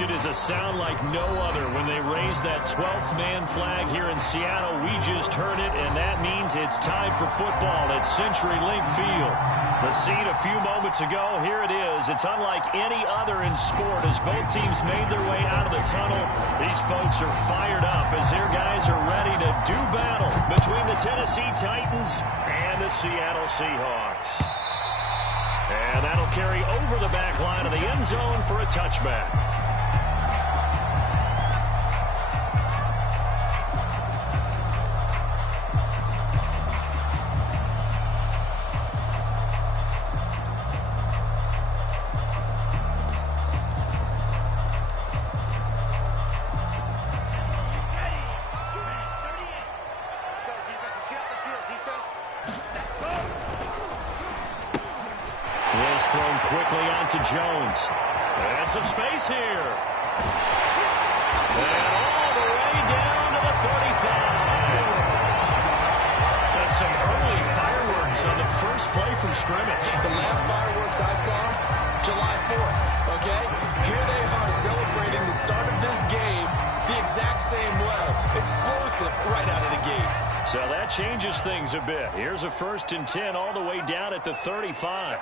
It is a sound like no other when they raise that 12th man flag here in Seattle. We just heard it, and that means it's time for football at CenturyLink Field. The scene a few moments ago, here it is. It's unlike any other in sport as both teams made their way out of the tunnel. These folks are fired up as their guys are ready to do battle between the Tennessee Titans and the Seattle Seahawks. And that'll carry over the back line of the end zone for a touchback. Thrown quickly onto Jones. And some space here. And all the way down to the 35. That's some early fireworks on the first play from scrimmage. The last fireworks I saw, July 4th, okay? Here they are celebrating the start of this game the exact same way. Explosive right out of the gate. So that changes things a bit. Here's a 1st and 10 all the way down at the 35.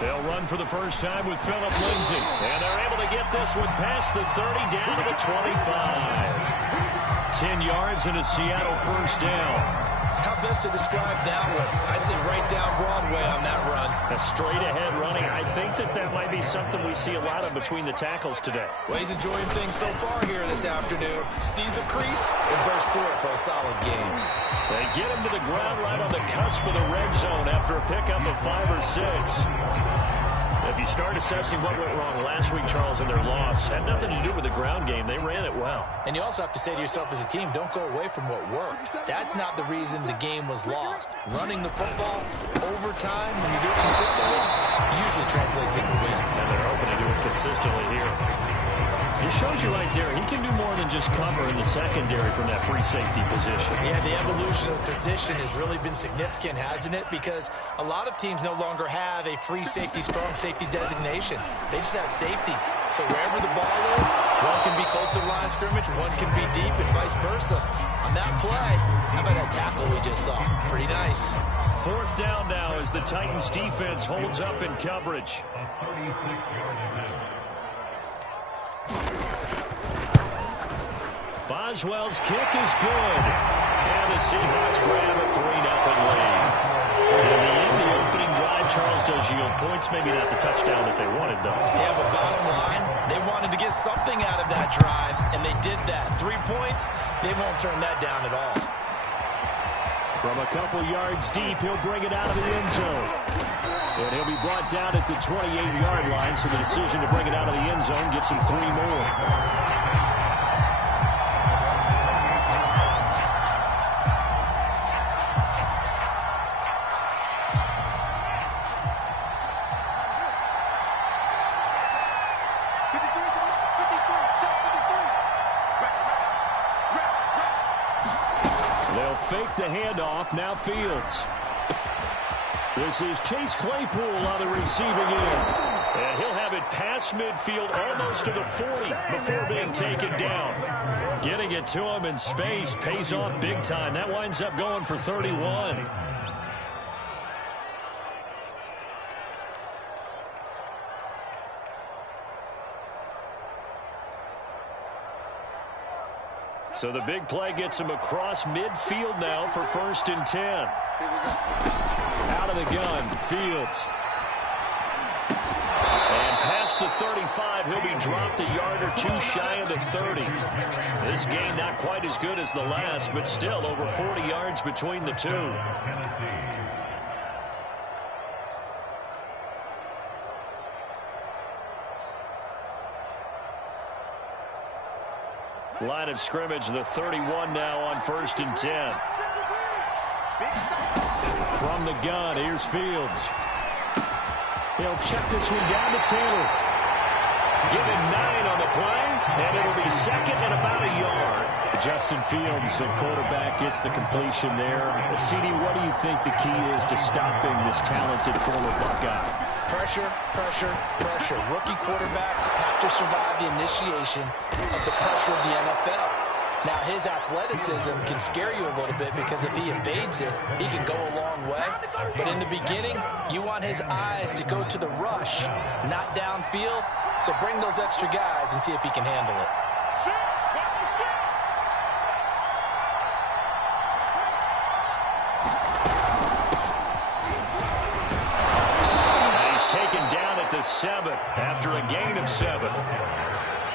They'll run for the first time with Phillip Lindsay. And they're able to get this one past the 30 down to the 25. 10 yards and a Seattle first down. How best to describe that one? I'd say right down Broadway on that run. A straight-ahead running. I think that might be something we see a lot of between the tackles today. Well, he's enjoying things so far here this afternoon. Sees a crease and bursts through it for a solid game. They get him to the ground right on the cusp of the red zone after a pickup of 5 or 6. If you start assessing what went wrong last week, Charles, in their loss, had nothing to do with the ground game. They ran it well. And you also have to say to yourself as a team, don't go away from what worked. That's not the reason the game was lost. Running the football over time, when you do it consistently, usually translates into wins. And they're hoping to do it consistently here. It shows you right there, he can do more than just cover in the secondary from that free safety position. Yeah, the evolution of position has really been significant, hasn't it? Because a lot of teams no longer have a free safety, strong safety designation. They just have safeties. So wherever the ball is, one can be close to the line of scrimmage, one can be deep, and vice versa. On that play, how about that tackle we just saw? Pretty nice. 4th down now as the Titans defense holds up in coverage. Boswell's kick is good. And the Seahawks grab a 3-0 lead. In the opening drive, Charles does yield points. Maybe not the touchdown that they wanted, though. Yeah, but bottom line, they wanted to get something out of that drive, and they did that. 3 points, they won't turn that down at all. From a couple yards deep, he'll bring it out of the end zone. And he'll be brought down at the 28-yard line, so the decision to bring it out of the end zone gets him 3 more. They'll fake the handoff, now Fields. This is Chase Claypool on the receiving end. And he'll have it past midfield almost to the 40 before being taken down. Getting it to him in space pays off big time. That winds up going for 31. So the big play gets him across midfield now for 1st and 10. Out of the gun, Fields. And past the 35, he'll be dropped a yard or 2 shy of the 30. This game not quite as good as the last, but still over 40 yards between the two. Line of scrimmage, the 31 now on 1st and 10. From the gun, here's Fields. He'll check this one down to Taylor. Give him 9 on the play, and it'll be 2nd and about a yard. Justin Fields, the quarterback, gets the completion there. CD, what do you think the key is to stopping this talented former Buckeye? Pressure, pressure, pressure. Rookie quarterbacks have to survive the initiation of the pressure of the NFL. Now, his athleticism can scare you a little bit because if he evades it, he can go a long way. But in the beginning, you want his eyes to go to the rush, not downfield. So bring those extra guys and see if he can handle it. He's taken down at the 7 after a gain of 7.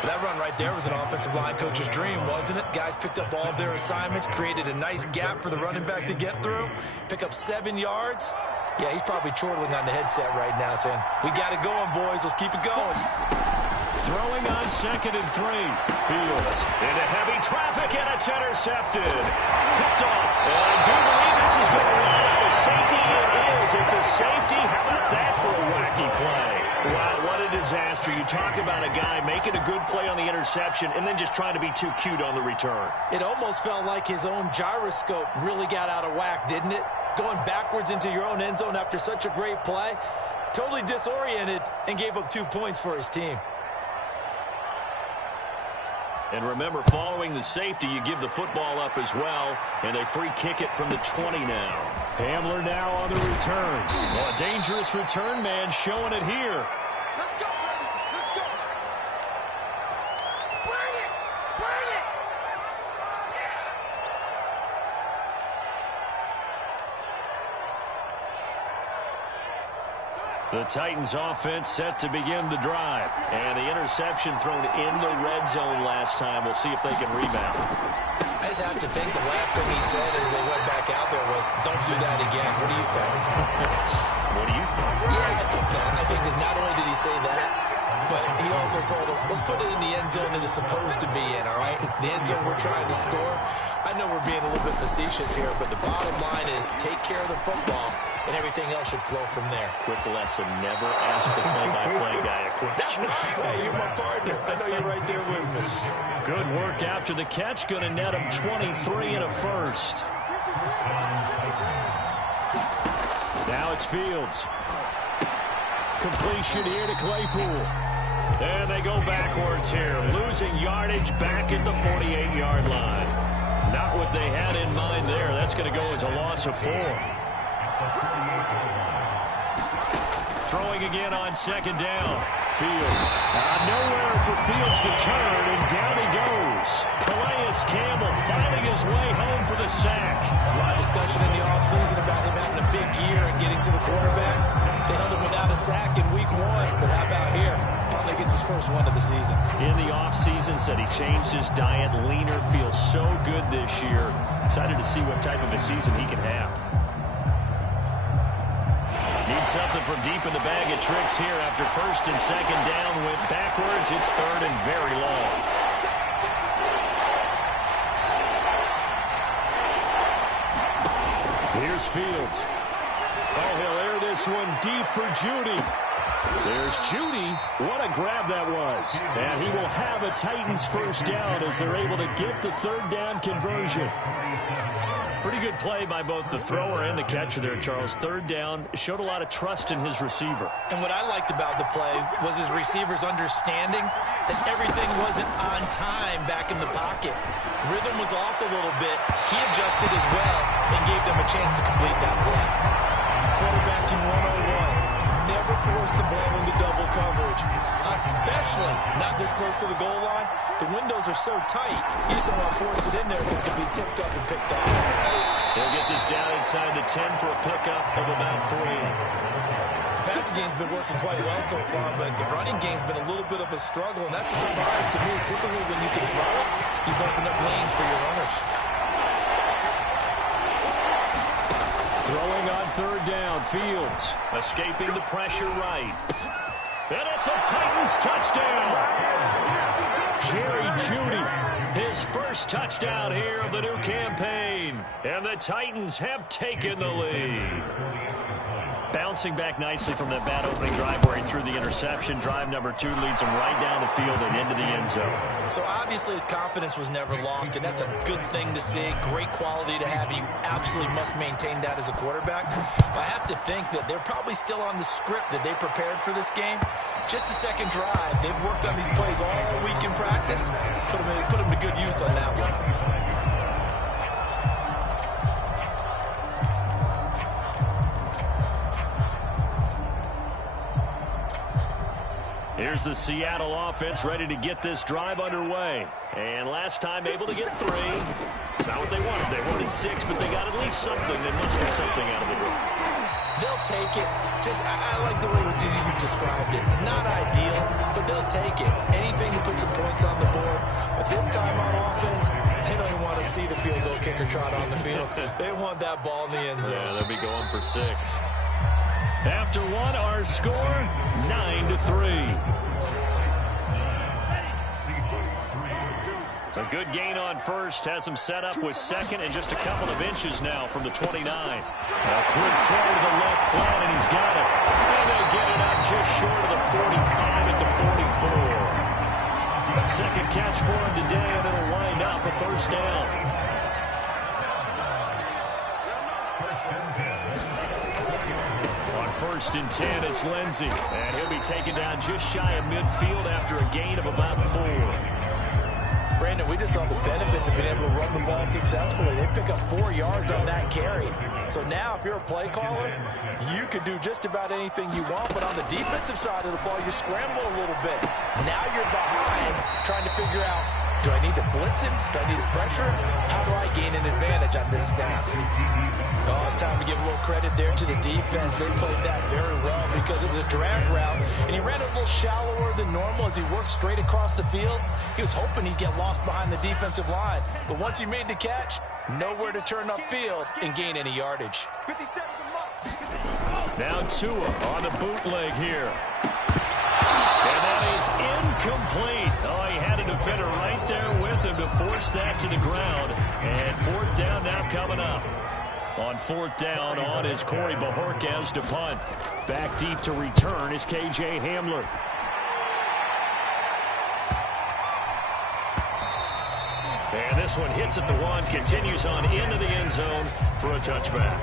That run right there was an offensive line coach's dream, wasn't it? Guys picked up all of their assignments, created a nice gap for the running back to get through, pick up 7 yards. Yeah, he's probably chortling on the headset right now saying, we got it going, boys. Let's keep it going. Throwing on 2nd and 3. Fields into heavy traffic, and it's intercepted. Picked off. And I do believe this is going to run out of safety. It is. It's a safety. How about that for a wacky play? Wow, what a disaster. You talk about a guy making a good play on the interception and then just trying to be too cute on the return. It almost felt like his own gyroscope really got out of whack, didn't it? Going backwards into your own end zone after such a great play. Totally disoriented and gave up 2 points for his team. And remember, following the safety, you give the football up as well, and they free kick it from the 20 now. Hamler now on the return. Well, a dangerous return man showing it here. Let's go, buddy. Let's go. Bring it. Bring it. The Titans offense set to begin the drive. And the interception thrown in the red zone last time. We'll see if they can rebound. I just have to think the last thing he said as they went back out there was, don't do that again. What do you think? What do you think? Yeah, I think that. I think that not only did he say that, but he also told him, let's put it in the end zone that it's supposed to be in, all right? The end zone we're trying to score. I know we're being a little bit facetious here, but the bottom line is take care of the football, and everything else should flow from there. Quick lesson, never ask the play-by-play guy a question. Hey, you're my partner. I know you're right there with me. Good work after the catch. Going to net him 23 and a first. Now it's Fields. Completion here to Claypool. And they go backwards here. Losing yardage back at the 48-yard line. Not what they had in mind there. That's going to go as a loss of 4. Throwing again on 2nd down. Fields. Nowhere for Fields to turn, and down he goes. Calais Campbell finding his way home for the sack. There's a lot of discussion in the offseason about him having a big year and getting to the quarterback. They held him without a sack in week 1, but how about here? Finally gets his first one of the season. In the offseason, said he changed his diet, leaner, feels so good this year. Excited to see what type of a season he can have. Needs something from deep in the bag of tricks here after 1st and 2nd down. Went backwards. It's 3rd and very long. Here's Fields. Oh, he'll air this one deep for Judy. There's Judy. What a grab that was. And he will have a Titans first down as they're able to get the 3rd down conversion. Pretty good play by both the thrower and the catcher there, Charles. 3rd down, showed a lot of trust in his receiver. And what I liked about the play was his receivers understanding that everything wasn't on time back in the pocket. Rhythm was off a little bit. He adjusted as well and gave them a chance to complete that play. Quarterbacking 101. Never force the ball into double coverage, especially not this close to the goal line. The windows are so tight, you just don't want to force it in there because it can be tipped up and picked off. He'll get this down inside the 10 for a pickup of about 3. Passing game's been working quite well so far, but the running game's been a little bit of a struggle, and that's a surprise to me. Typically, when you can throw it, you've opened up lanes for your runners. Throwing on 3rd down, Fields escaping the pressure right. And it's a Titans touchdown. Jerry Jeudy, his first touchdown here of the new campaign. And the Titans have taken the lead. Bouncing back nicely from that bad opening drive where he threw the interception. Drive number 2 leads him right down the field and into the end zone. So obviously his confidence was never lost, and that's a good thing to see. Great quality to have. You absolutely must maintain that as a quarterback. I have to think that they're probably still on the script that they prepared for this game. Just the second drive. They've worked on these plays all week in practice. Put them to good use on that one. Here's the Seattle offense ready to get this drive underway. And last time able to get 3. It's not what they wanted. They wanted 6, but they got at least something. They mustered something out of the drive. They'll take it. I like the way you described it. Not ideal, but they'll take it. Anything to put some points on the board. But this time on offense, they don't even want to see the field goal kicker trot on the field. They want that ball in the end zone. Yeah, they'll be going for 6. After 1, our score, 9-3. A good gain on first has him set up with second and just a couple of inches now from the 29. A quick throw to the left flat, and he's got it. And they get it up just short of the 45 at the 44. Second catch for him today, and it'll wind up a first down. On 1st and 10, it's Lindsey. And he'll be taken down just shy of midfield after a gain of about 4. Brandon, we just saw the benefits of being able to run the ball successfully. They pick up 4 yards on that carry. So now if you're a play caller, you can do just about anything you want. But on the defensive side of the ball, you scramble a little bit. Now you're behind trying to figure out, do I need to blitz him? Do I need to pressure him? How do I gain an advantage on this snap? Oh, it's time to give a little credit there to the defense. They played that very well because it was a drag route, and he ran it a little shallower than normal as he worked straight across the field. He was hoping he'd get lost behind the defensive line, but once he made the catch, nowhere to turn upfield and gain any yardage. Now Tua on the bootleg here. And that is incomplete. Oh, he had a defender right there with him to force that to the ground. And 4th down now coming up. On 4th down, on is Corey Bajorquez to punt. Back deep to return is K.J. Hamler. And this one hits at the 1, continues on into the end zone for a touchback.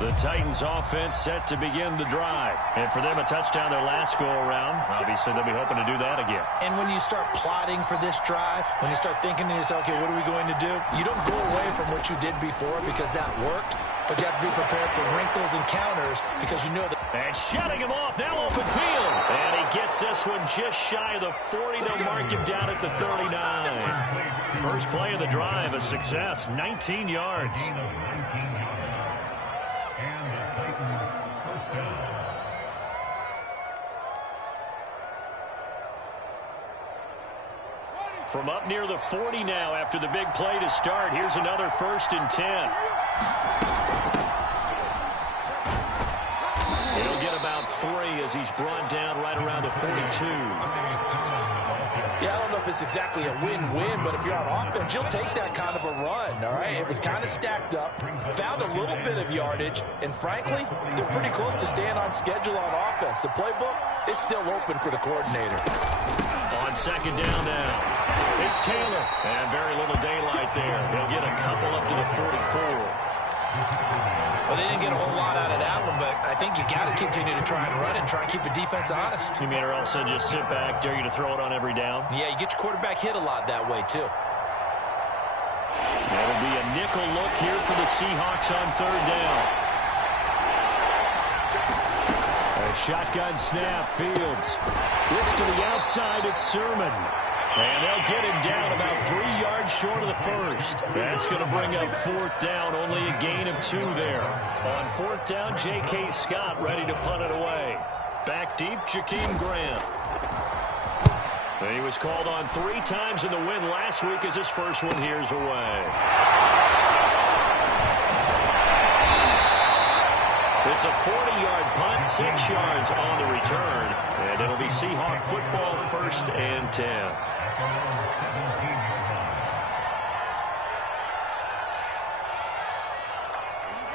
The Titans offense set to begin the drive. And for them, a touchdown their last go-around. Obviously, they'll be hoping to do that again. And when you start plotting for this drive, when you start thinking to yourself, okay, what are we going to do? You don't go away from what you did before because that worked, but you have to be prepared for wrinkles and counters because you know that. And shutting him off, now open field. And he gets this one just shy of the 40. They'll mark him down at the 39. First play of the drive, a success, 19 yards. From up near the 40 now after the big play to start. Here's another 1st and 10. He'll get about 3 as he's brought down right around the 42. Yeah, I don't know if it's exactly a win-win, but if you're on offense, you'll take that kind of a run, all right? It was kind of stacked up, found a little bit of yardage, and frankly, they're pretty close to staying on schedule on offense. The playbook is still open for the coordinator. On 2nd down now, it's Taylor, and very little daylight there. He'll get a couple up to the 44. Well, they didn't get a whole lot out of that one, but I think you got to continue to try and run and try and keep the defense honest. You mean or else just sit back, dare you to throw it on every down? Yeah, you get your quarterback hit a lot that way, too. That'll be a nickel look here for the Seahawks on 3rd down. A shotgun snap, Fields. This to the outside, it's Sermon. And they'll get him down about 3 yards short of the first. That's going to bring up 4th down, only a gain of 2 there. On 4th down, J.K. Scott ready to punt it away. Back deep, Jakeem Grant. And he was called on 3 times in the win last week as his first one here's away. It's a 40-yard punt, 6 yards on the return, and it'll be Seahawk football, 1st and 10.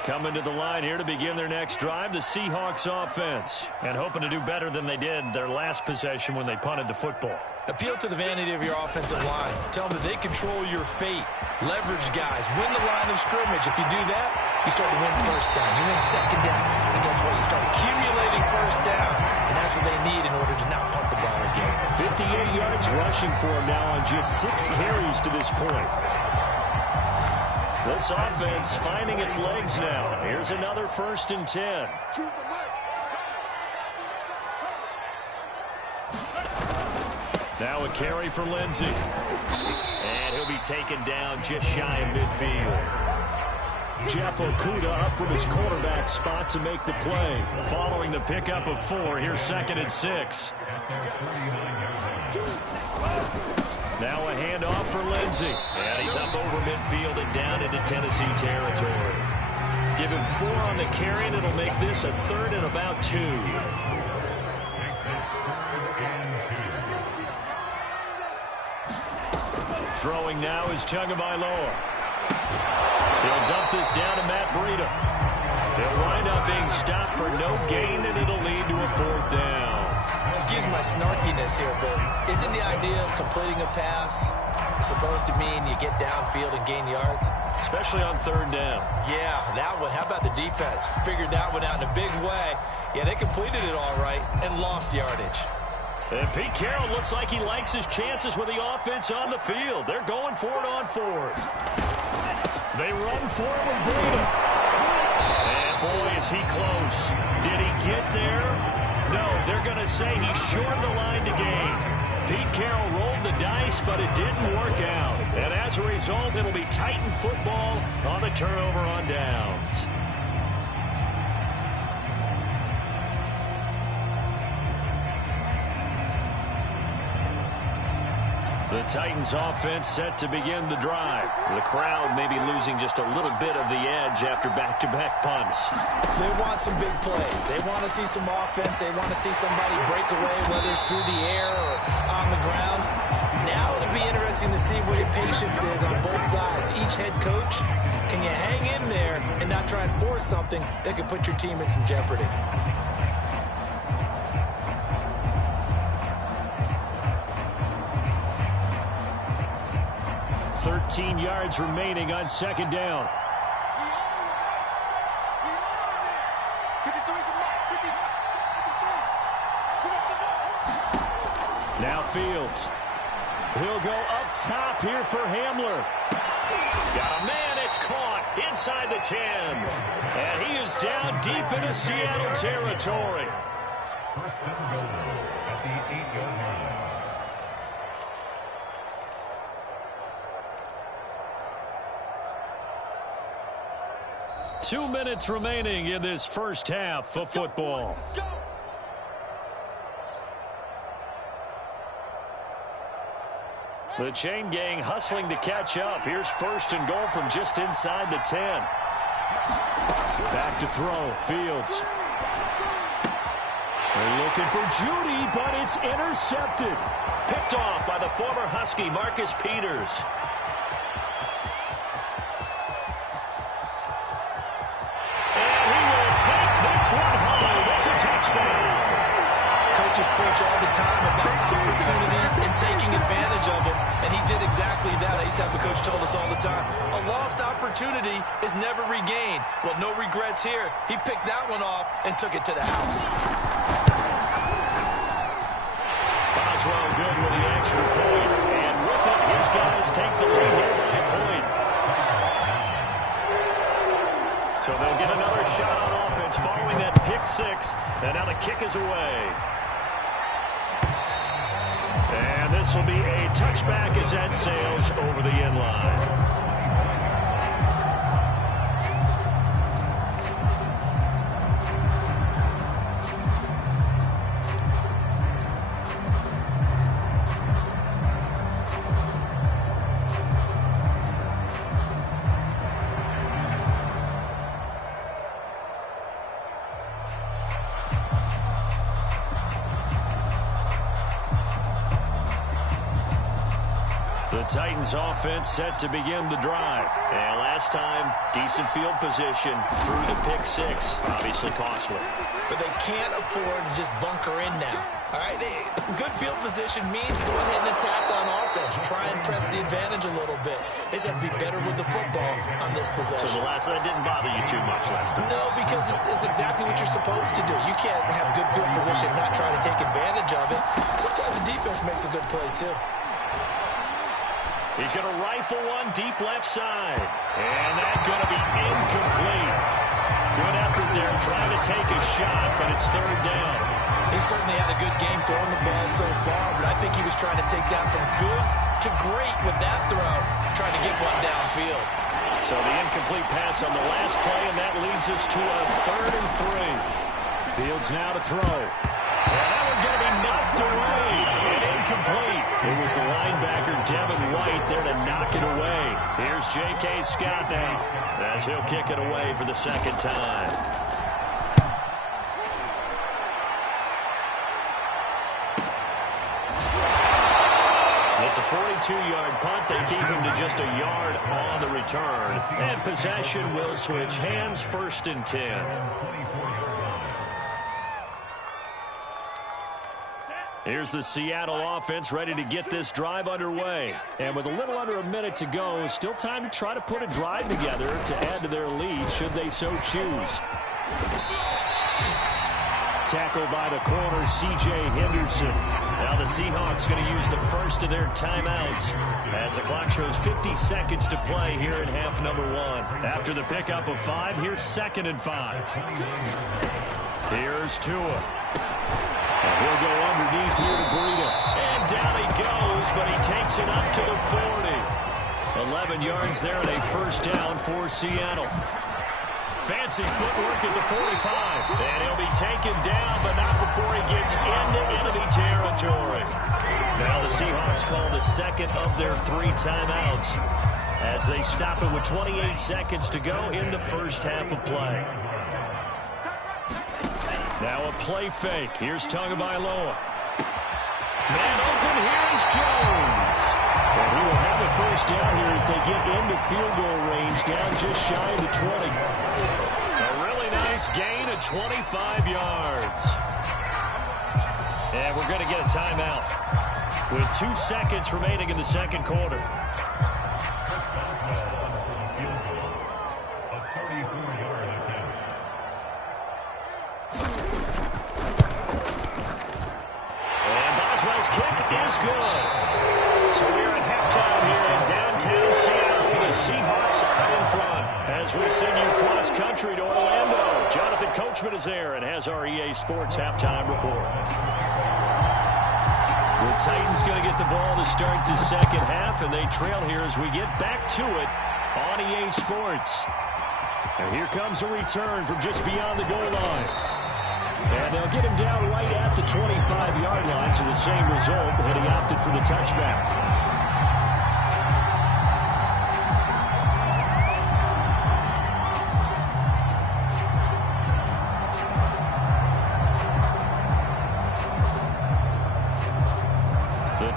Coming to the line here to begin their next drive, the Seahawks offense, and hoping to do better than they did their last possession when they punted the football. Appeal to the vanity of your offensive line. Tell them that they control your fate. Leverage guys. Win the line of scrimmage. If you do that, you start to win first down. You win second down. And guess what? You start accumulating first downs. And that's what they need in order to not punt the ball again. 58 yards rushing for him now on just 6 carries to this point. This offense finding its legs now. Here's another 1st and 10. Now a carry for Lindsey. And he'll be taken down just shy of midfield. Jeff Okudah up from his quarterback spot to make the play. Following the pickup of 4, here's 2nd and 6. Now a handoff for Lindsey. And he's up over midfield and down into Tennessee territory. Give him 4 on the carry, and it'll make this a 3rd and about 2. Throwing now is Tagovailoa. He'll dump this down to Matt Breida. He'll wind up being stopped for no gain, and it'll lead to a 4th down. Excuse my snarkiness here, but isn't the idea of completing a pass supposed to mean you get downfield and gain yards? Especially on 3rd down. Yeah, that one. How about the defense? Figured that one out in a big way. Yeah, they completed it all right and lost yardage. And Pete Carroll looks like he likes his chances with the offense on the field. They're going for it on 4th. They run for it with Breida. And boy, is he close. Did he get there? No, they're going to say he's short the line to gain. Pete Carroll rolled the dice, but it didn't work out. And as a result, it'll be Titan football on the turnover on downs. The Titans offense set to begin the drive. The crowd may be losing just a little bit of the edge after back-to-back punts. They want some big plays. They want to see some offense. They want to see somebody break away, whether it's through the air or on the ground. Now it'll be interesting to see where your patience is on both sides. Each head coach, can you hang in there and not try and force something that could put your team in some jeopardy? 13 yards remaining on 2nd down. Now Fields. He'll go up top here for Hamler. Got a man, it's caught inside the 10. And he is down deep into Seattle territory. First down goal at the 8-yard line. Two minutes remaining in this first half of football. The chain gang hustling to catch up. Here's 1st and goal from just inside the 10. Back to throw. Fields. They're looking for Judy, but it's intercepted. Picked off by the former Husky, Marcus Peters. This one home. It's a touchdown. Coaches preach all the time about opportunities and taking advantage of them, and he did exactly that. I used to have a coach told us all the time, a lost opportunity is never regained. Well, no regrets here. He picked that one off and took it to the house. Boswell good with the extra point, and with it, his guys take the lead here by a point. So they'll get another shot on offense following that pick 6, and now the kick is away. And this will be a touchback as that sails over the end line. The Titans offense set to begin the drive. And last time, decent field position through the pick six. Obviously costly. But they can't afford to just bunker in now. All right, good field position means go ahead and attack on offense. Try and press the advantage a little bit. They just have to be better with the football on this possession. So that didn't bother you too much last time? No, because it's exactly what you're supposed to do. You can't have good field position and not try to take advantage of it. Sometimes the defense makes a good play, too. He's going to rifle one deep left side. And that's going to be incomplete. Good effort there trying to take a shot, but it's third down. He certainly had a good game throwing the ball so far, but I think he was trying to take that from good to great with that throw, trying to get one downfield. So the incomplete pass on the last play, and that leads us to a 3rd and 3. Fields now to throw. And that one's going to be knocked away and incomplete. It was the linebacker, Devin White, there to knock it away. Here's J.K. Scott now as he'll kick it away for the second time. It's a 42-yard punt. They keep him to just a yard on the return. And possession will switch hands, 1st and 10. Here's the Seattle offense ready to get this drive underway. And with a little under a minute to go, still time to try to put a drive together to add to their lead should they so choose. Tackled by the corner, C.J. Henderson. Now the Seahawks going to use the first of their timeouts as the clock shows 50 seconds to play here in half number 1. After the pickup of 5, here's 2nd and 5. Here's Tua. And he'll go underneath here to Breida. And down he goes, but he takes it up to the 40. 11 yards there and a 1st down for Seattle. Fancy footwork at the 45. And he'll be taken down, but not before he gets into enemy territory. Now the Seahawks call the 2nd of their 3 timeouts as they stop it with 28 seconds to go in the first half of play. Now a play fake. Here's Tagovailoa. Man open, here's Jones. And he will have the 1st down here as they get into field goal range, down just shy of the 20. A really nice gain of 25 yards. And we're going to get a timeout with 2 seconds remaining in the 2nd quarter. Is good. So we're at halftime here in downtown Seattle. The Seahawks are in front as we send you cross country to Orlando. Jonathan Coachman is there and has our EA Sports halftime report. The Titans going to get the ball to start the 2nd half, and they trail here as we get back to it on EA Sports. And here comes a return from just beyond the goal line. And they'll get him down right at the 25-yard line, so the same result, but he opted for the touchback.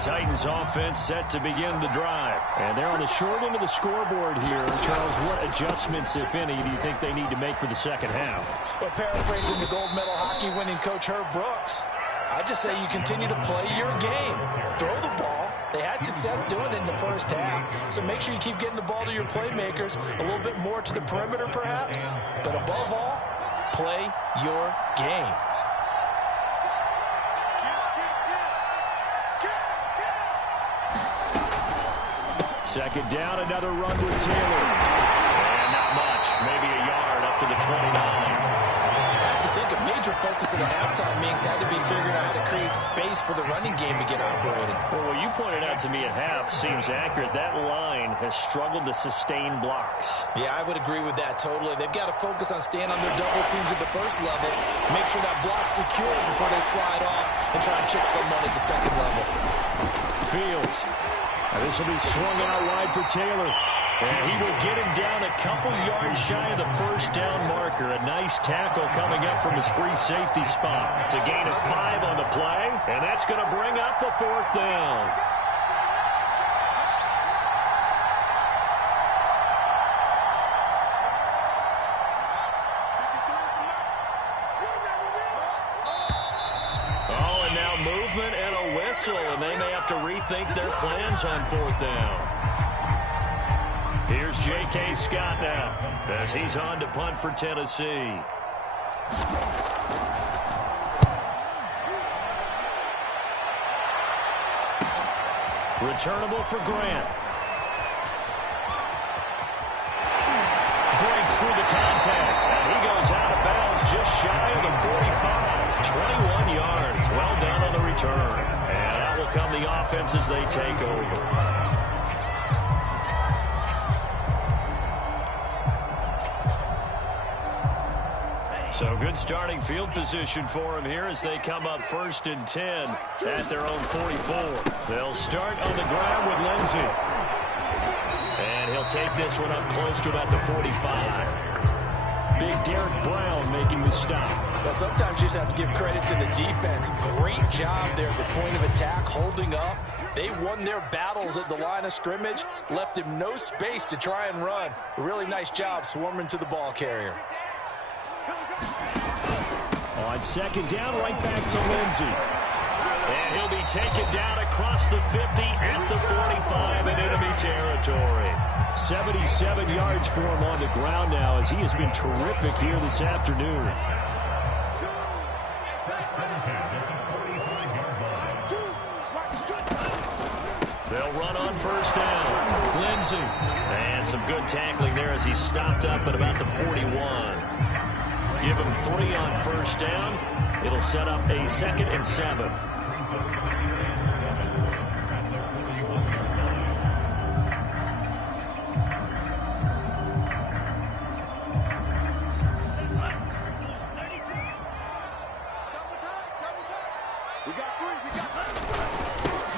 Titans offense set to begin the drive. And they're on the short end of the scoreboard here. Charles, what adjustments, if any, do you think they need to make for the 2nd half? Well, paraphrasing the gold medal hockey winning coach Herb Brooks, I just say you continue to play your game. Throw the ball. They had success doing it in the 1st half. So make sure you keep getting the ball to your playmakers, a little bit more to the perimeter perhaps. But above all, play your game. Second down, another run with Taylor. And not much, maybe a yard up to the 29. I have to think a major focus of the halftime meetings had to be figuring out how to create space for the running game to get operating. Well, what you pointed out to me at half seems accurate. That line has struggled to sustain blocks. Yeah, I would agree with that totally. They've got to focus on staying on their double teams at the 1st level, make sure that block's secure before they slide off and try and chip someone at the 2nd level. Fields. And this will be swung out wide for Taylor. And he will get him down a couple yards shy of the 1st down marker. A nice tackle coming up from his free safety spot. It's a gain of 5 on the play, and that's going to bring up a 4th down. movement and a whistle, and they may have to rethink their plans on 4th down. Here's J.K. Scott now as he's on to punt for Tennessee. Returnable for Grant. Breaks through the contact, and he goes out of bounds just shy of the 45. 21 yards. Well done on the return. And that will come the offense as they take over. So good starting field position for him here as they come up 1st and 10 at their own 44. They'll start on the ground with Lindsey. And he'll take this one up close to about the 45. Big Derek Brown making the stop. Well, sometimes you just have to give credit to the defense. Great job there at the point of attack, holding up. They won their battles at the line of scrimmage, left him no space to try and run. A really nice job swarming to the ball carrier. On 2nd down, right back to Lindsey. And he'll be taken down across the 50 at the 45 in enemy territory. 77 yards for him on the ground now as he has been terrific here this afternoon. They'll run on 1st down. Lindsey. And some good tackling there as he's stopped up at about the 41. Give him 3 on 1st down. It'll set up a 2nd and 7.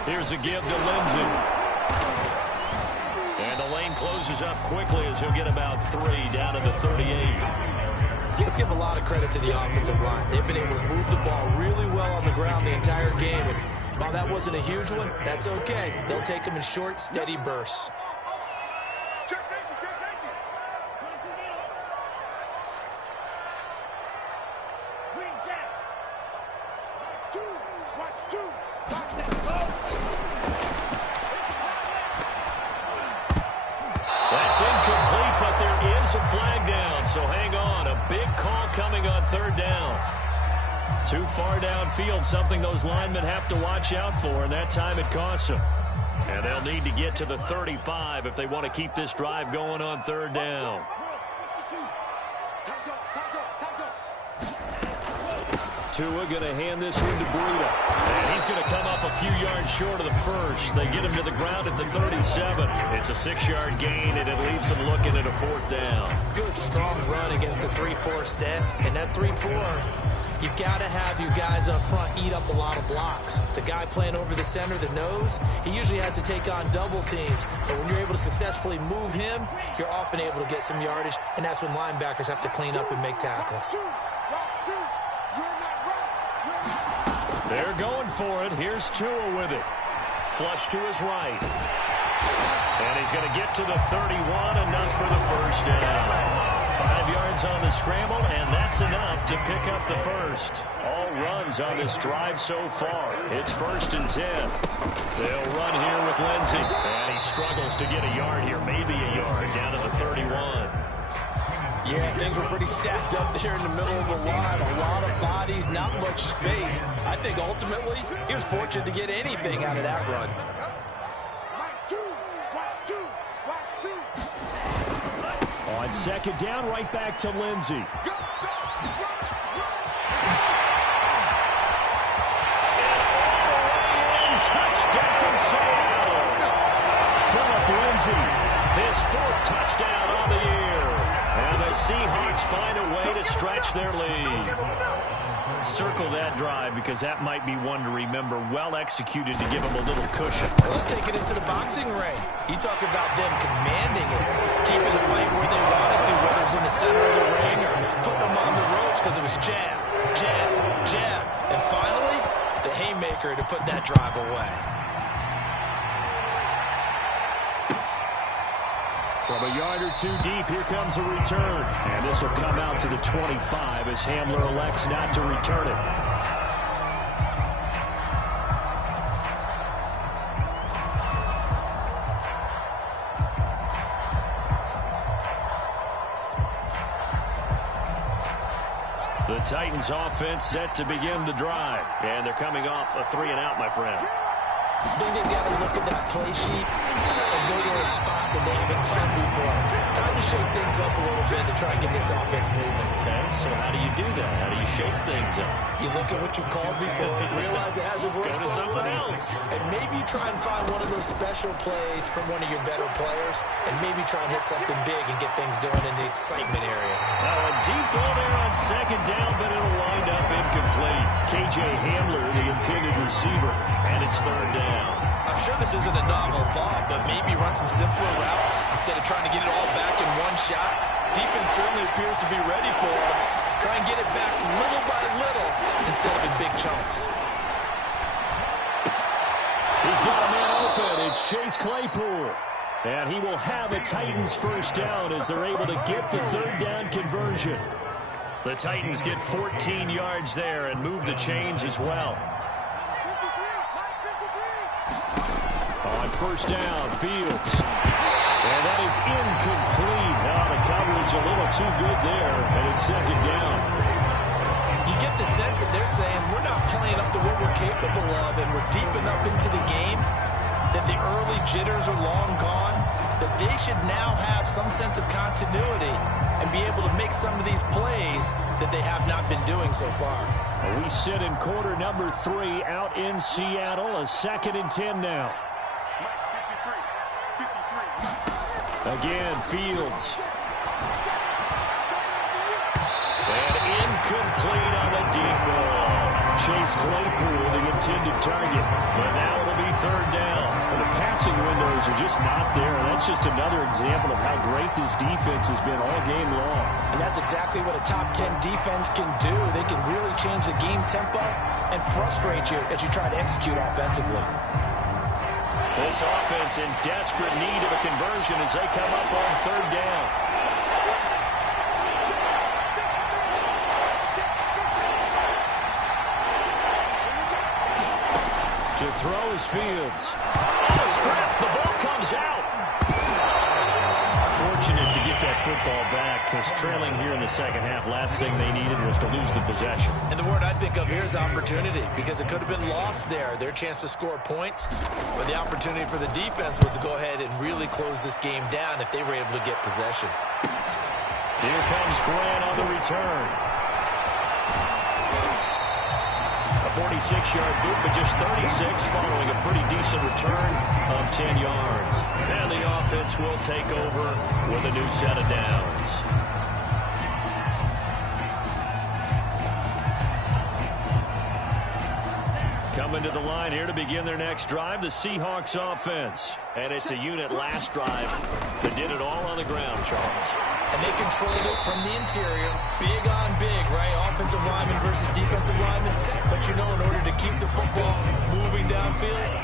Here's a give to Lindsey. And the lane closes up quickly as he'll get about 3 down to the 38. Let's give a lot of credit to the offensive line. They've been able to move the ball really well on the ground the entire game. And while that wasn't a huge one, that's okay. They'll take them in short, steady bursts. Check safety, check safety. 22 needle. Green Jack. Watch 2. Watch that. That's incomplete, but there is a flag down, so hang on. A big call coming on 3rd down. Too far downfield, something those linemen have to watch out for, and that time it costs them. And they'll need to get to the 35 if they want to keep this drive going on 3rd down. Tua going to hand this one to Breida. And he's going to come up a few yards short of the first. They get him to the ground at the 37. It's a 6-yard gain, and it leaves them looking at a 4th down. Good, strong run against the 3-4 set. And that 3-4, you've got to have you guys up front eat up a lot of blocks. The guy playing over the center, the nose, he usually has to take on double teams. But when you're able to successfully move him, you're often able to get some yardage, and that's when linebackers have to clean up and make tackles. They're going for it. Here's Tua with it. Flush to his right. And he's going to get to the 31, enough for the 1st down. 5 yards on the scramble, and that's enough to pick up the first. All runs on this drive so far. It's 1st and 10. They'll run here with Lindsey. And he struggles to get a yard here, maybe a yard, down to the 31. Yeah, things were pretty stacked up there in the middle of the line. A lot of bodies, not much space. I think ultimately he was fortunate to get anything out of that run. On 2nd down, right back to Lindsey. Touchdown, Seattle. Philip Lindsey, his 4th touchdown on the year. And the Seahawks find a way to stretch their lead. Circle that drive because that might be one to remember. Well executed to give them a little cushion. Well, let's take it into the boxing ring. You talk about them commanding it, keeping the fight where they wanted to, whether it's in the center of the ring or putting them on the ropes because it was jab, jab, jab. And finally, the haymaker to put that drive away. From a yard or 2 deep, here comes a return. And this will come out to the 25 as Hamler elects not to return it. The Titans offense set to begin the drive. And they're coming off a 3-and-out, my friend. I think they've got to look at that play sheet and go to a spot that they haven't called before. Time to shake things up a little bit to try and get this offense moving. Okay, so how do you do that? How do you shake things up? You look at what you've called before, realize it hasn't worked Go to so something well, else. and maybe try and find one of those special plays from one of your better players, and maybe try and hit something big and get things going in the excitement area. Now a deep ball there on second down, but it'll wind up incomplete. K.J. Hamler, the intended receiver, and it's third down. I'm sure this isn't a novel thought, but maybe run some simpler routes instead of trying to get it all back in one shot. Defense certainly appears to be ready for it. Try and get it back little by little instead of in big chunks. He's got a man open. It's Chase Claypool. And he will have a Titans first down as they're able to get the third down conversion. The Titans get 14 yards there and move the chains as well. On first down, Fields. And that is incomplete. Now the coverage a little too good there, and it's second down. You get the sense that they're saying we're not playing up to what we're capable of, and we're deep enough into the game that the early jitters are long gone, that they should now have some sense of continuity and be able to make some of these plays that they have not been doing so far. We sit in quarter number 3 out in Seattle, a 2nd and 10 now. Again, Fields. And incomplete on the deep ball. Chase Claypool, the intended target. But now it'll be third down. And the passing windows are just not there. That's just another example of how great this defense has been all game long. And that's exactly what a top 10 defense can do. They can really change the game tempo and frustrate you as you try to execute offensively. This offense in desperate need of a conversion as they come up on third down. To throw is Fields. Oh, strip! The ball comes out. Fortunate to get that football back because trailing here in the second half, last thing they needed was to lose the possession. And the word I think of here is opportunity, because it could have been lost there. Their chance to score points, but the opportunity for the defense was to go ahead and really close this game down if they were able to get possession. Here comes Grant on the return. A 46-yard boot, but just 36 following a pretty decent return of 10 yards. And the offense will take over with a new set of downs. Coming to the line here to begin their next drive, the Seahawks offense. And it's a unit last drive that did it all on the ground, Charles. And they controlled it from the interior. Big on big, right? Offensive lineman versus defensive lineman. But you know, in order to keep the football moving downfield,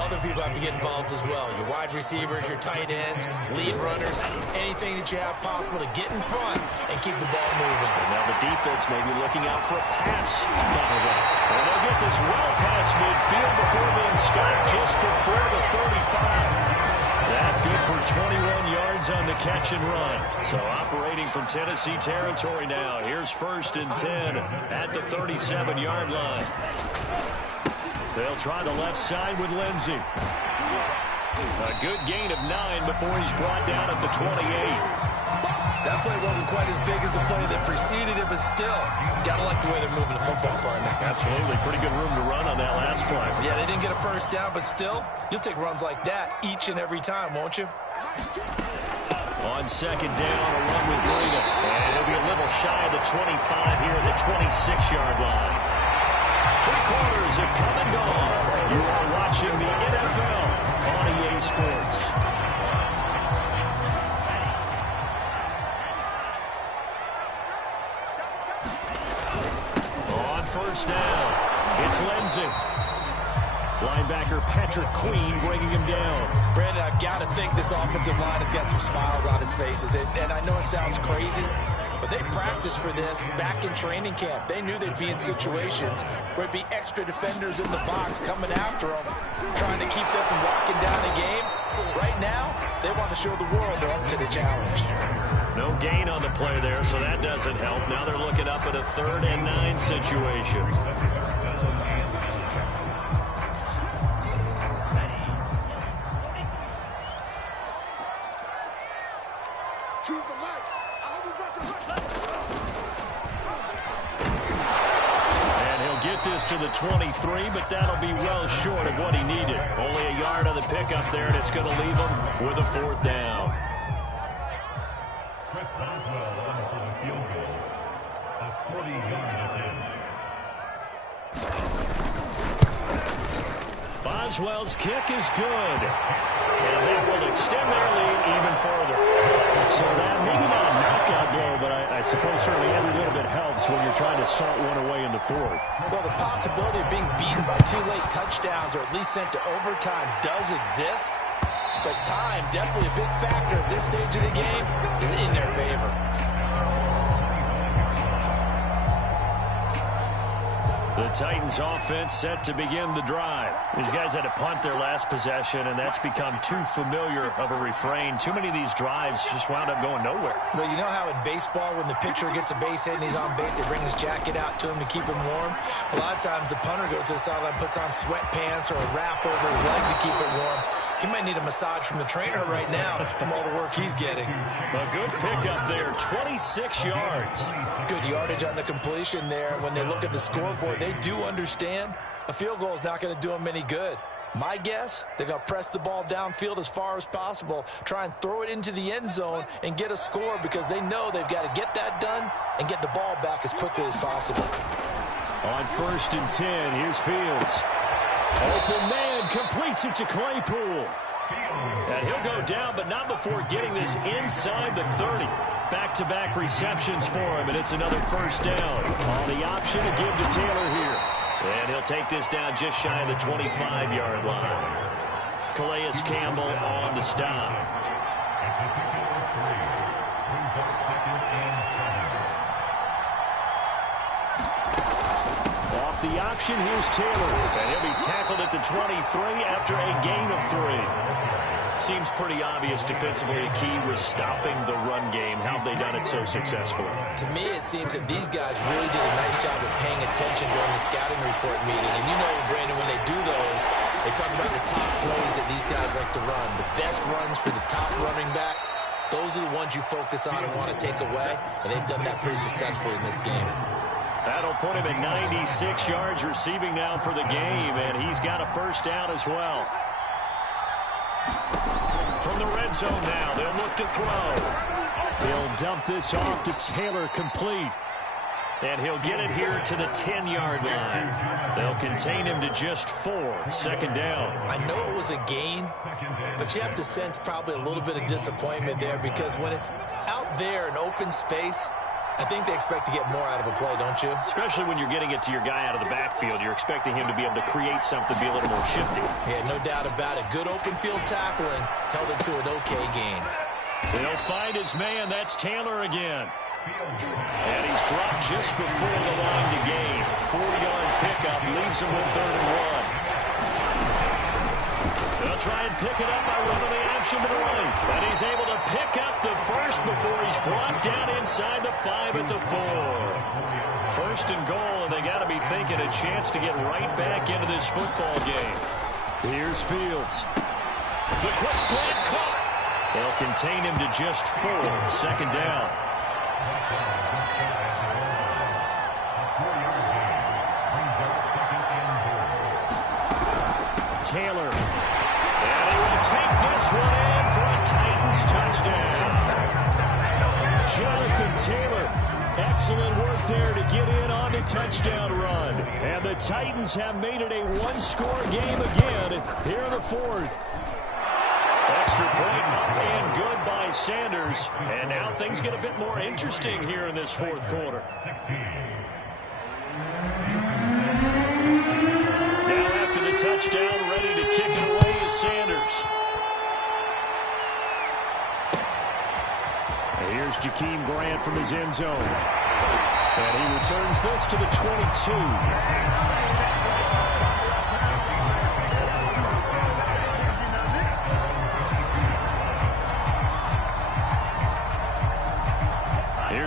other people have to get involved as well. Your wide receivers, your tight ends, lead runners, anything that you have possible to get in front and keep the ball moving. And now the defense may be looking out for a pass. And they'll get this well past midfield before being stopped just before the 35. That good for 21 yards on the catch and run. So operating from Tennessee territory now. Here's 1st and 10 at the 37-yard line. They'll try the left side with Lindsey. A good gain of 9 before he's brought down at the 28. That play wasn't quite as big as the play that preceded it, but still, gotta like the way they're moving the football, partner. Absolutely. Pretty good room to run on that last play. Yeah, they didn't get a first down, but still, you'll take runs like that each and every time, won't you? On second down, a run with Breida. And it'll be a little shy of the 25 here at the 26-yard line. 3 quarters have come and gone. You are watching the NFL on EA Sports. On first down, it's Lindsey. Linebacker Patrick Queen bringing him down. Brandon, I've got to think this offensive line has got some smiles on its faces. And I know it sounds crazy, but they practiced for this back in training camp. They knew they'd be in situations where it'd be extra defenders in the box coming after them, trying to keep them from locking down the game. Right now, They want to show the world they're up to the challenge. No gain on the play there, so that doesn't help. Now they're looking up at a 3rd and 9 situation. Choose the mic. I hope you brought your mic. And he'll get this to the 23, but that'll be well short of what he needed. Only a yard on the pickup there, and it's going to leave him with a 4th down. Boswell's kick is good. And that will extend their lead even further. So that maybe not a knockout blow, but I suppose certainly every little bit helps when you're trying to salt one away in the 4th. Well, the possibility of being beaten by 2 late touchdowns or at least sent to overtime does exist. But time, definitely a big factor at this stage of the game, is in their favor. The Titans offense set to begin the drive. These guys had to punt their last possession, and that's become too familiar of a refrain. Too many of these drives just wound up going nowhere. Well, you know how in baseball when the pitcher gets a base hit and he's on base, they bring his jacket out to him to keep him warm? A lot of times the punter goes to the sideline, puts on sweatpants or a wrap over his leg to keep it warm. He might need a massage from the trainer right now from all the work he's getting. A good pickup there, 26 yards. Good yardage on the completion there. When they look at the scoreboard, they do understand a field goal is not going to do them any good. My guess, they're going to press the ball downfield as far as possible, try and throw it into the end zone and get a score because they know they've got to get that done and get the ball back as quickly as possible. On 1st and 10, here's Fields. Open man completes it to Claypool. And he'll go down, but not before getting this inside the 30. Back-to-back receptions for him, and it's another 1st down. On the option to give to Taylor here. And he'll take this down just shy of the 25-yard line. Calais Campbell on the stop. The option, here's Taylor, and he'll be tackled at the 23 after a gain of 3. Seems pretty obvious defensively a key was stopping the run game. How have they done it so successfully? To me, it seems that these guys really did a nice job of paying attention during the scouting report meeting. And you know, Brandon, when they do those, they talk about the top plays that these guys like to run. The best runs for the top running back, those are the ones you focus on and want to take away. And they've done that pretty successfully in this game. That'll put him at 96 yards receiving now for the game, and he's got a 1st down as well. From the red zone now, they'll look to throw. He'll dump this off to Taylor, complete. And he'll get it here to the 10-yard line. They'll contain him to just 4, 2nd down. I know it was a gain, but you have to sense probably a little bit of disappointment there because when it's out there in open space, I think they expect to get more out of a play, don't you? Especially when you're getting it to your guy out of the backfield. You're expecting him to be able to create something, be a little more shifty. Yeah, no doubt about it. Good open field tackling held it to an okay gain. They'll find his man. That's Taylor again. And he's dropped just before the line to gain. 4-yard pickup leaves him with 3rd and 1. They'll try and pick it up by running the option to the right. And he's able to pick up the 1st before he's brought down inside the 5 at the 4. 1st and goal, and they got to be thinking a chance to get right back into this football game. Here's Fields. The quick slant caught. They'll contain him to just 4, 2nd down. Taylor. And he will take this one in for a Titans touchdown. Jonathan Taylor, excellent work there to get in on the touchdown run. And the Titans have made it a 1-score game again here in the 4th. Extra point and good by Sanders. And now things get a bit more interesting here in this 4th quarter. Now after the touchdown, ready to kick it away is Sanders. And here's Jakeem Grant from his end zone. And he returns this to the 22.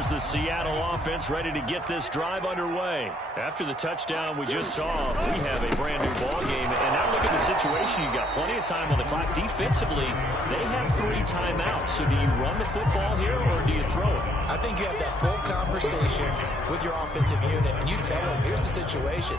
here's the Seattle offense ready to get this drive underway. After the touchdown we just saw, we have a brand-new ball game. And now look at the situation. You've got plenty of time on the clock. Defensively, they have 3 timeouts. So do you run the football here or do you throw it? I think you have that full conversation with your offensive unit, and you tell them, here's the situation.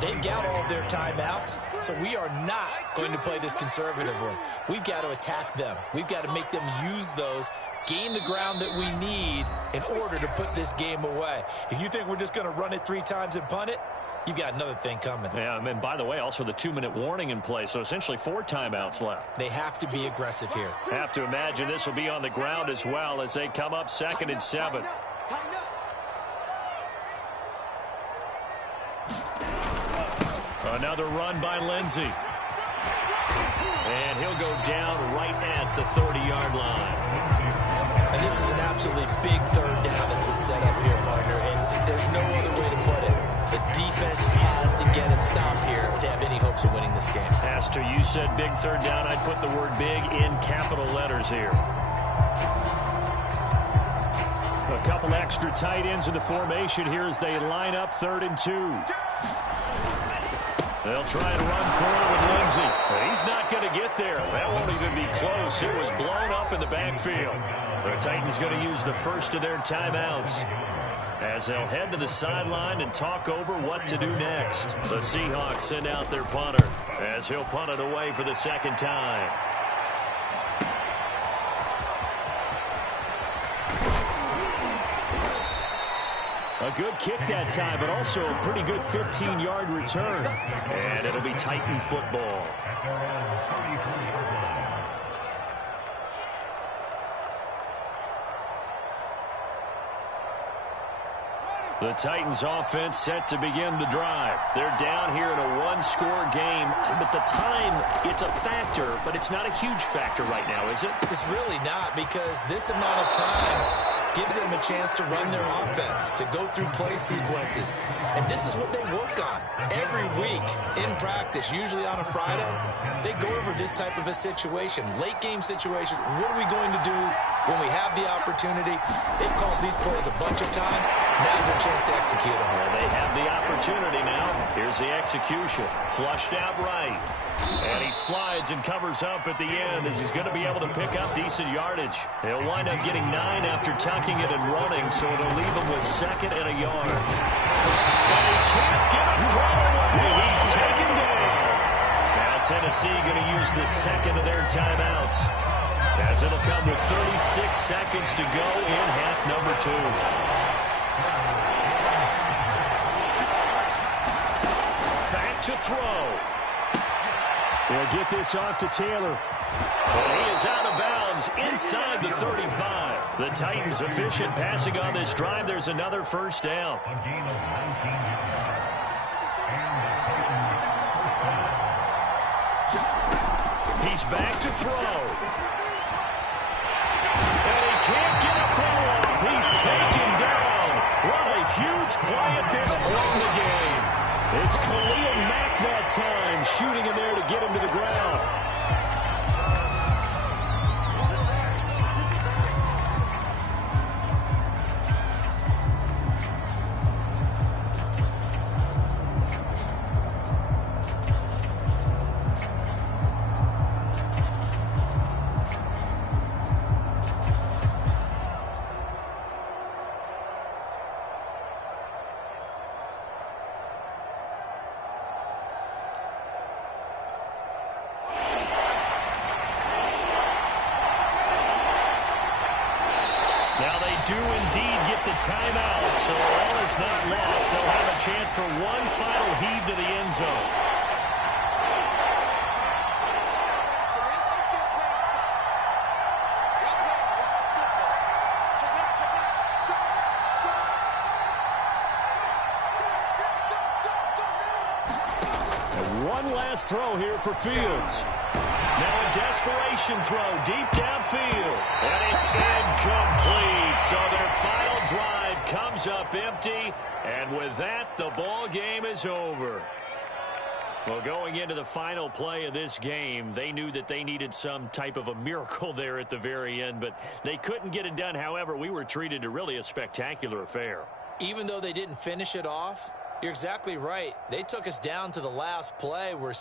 They've got all of their timeouts, so we are not going to play this conservatively. We've got to attack them. We've got to make them use those, gain the ground that we need in order to put this game away. If you think we're just going to run it 3 times and punt it, you've got another thing coming. Yeah, and by the way, also the 2-minute warning in play, so essentially 4 timeouts left. They have to be aggressive here. Have to imagine this will be on the ground as well as they come up 2nd and 7. Another run by Lindsey. And he'll go down right at the 30-yard line. And this is an absolutely big 3rd down that's been set up here, partner, and there's no other way to put it. The defense has to get a stop here to have any hopes of winning this game. Has to. You said big 3rd down. I'd put the word big in capital letters here. A couple extra tight ends in the formation here as they line up 3rd and 2. They'll try and run forward with Lindsey. He's not going to get there. That won't even be close. It was blown up in the backfield. The Titans going to use the first of their timeouts as they'll head to the sideline and talk over what to do next. The Seahawks send out their punter as he'll punt it away for the 2nd time. A good kick that time, but also a pretty good 15-yard return. And it'll be Titan football. The Titans offense set to begin the drive. They're down here in a 1-score game, but the time, it's a factor, but it's not a huge factor right now, is it? It's really not, because this amount of time gives them a chance to run their offense, to go through play sequences. And this is what they work on every week in practice, usually on a Friday. They go over this type of a situation, late game situation. What are we going to do when we have the opportunity? They've called these plays a bunch of times. Now's their chance to execute them. Well, they have the opportunity now. Here's the execution. Flushed out right. And he slides and covers up at the end as he's going to be able to pick up decent yardage. He'll wind up getting 9 after tucking it and running, so it'll leave him with 2nd and a yard. And he can't get him thrown away. He's taken down. Now Tennessee going to use the 2nd of their timeouts, as it'll come with 36 seconds to go in half number 2. Back to throw. They'll get this off to Taylor. And he is out of bounds inside the 35. The Titans efficient passing on this drive. There's another 1st down. A gain of 19 yards. He's back to throw. And he can't get a throw off. He's taken down. What a huge play at this point in the game. It's Khalil Mack that time, shooting in there to get him to the ground. Do indeed get the timeout, so all is not lost. They'll have a chance for one final heave to the end zone. And one last throw here for Fields. Now a desperation throw deep downfield. And it's incomplete. So their final drive comes up empty. And with that, the ball game is over. Well, going into the final play of this game, they knew that they needed some type of a miracle there at the very end, but they couldn't get it done. However, we were treated to really a spectacular affair. Even though they didn't finish it off, you're exactly right. They took us down to the last play. We're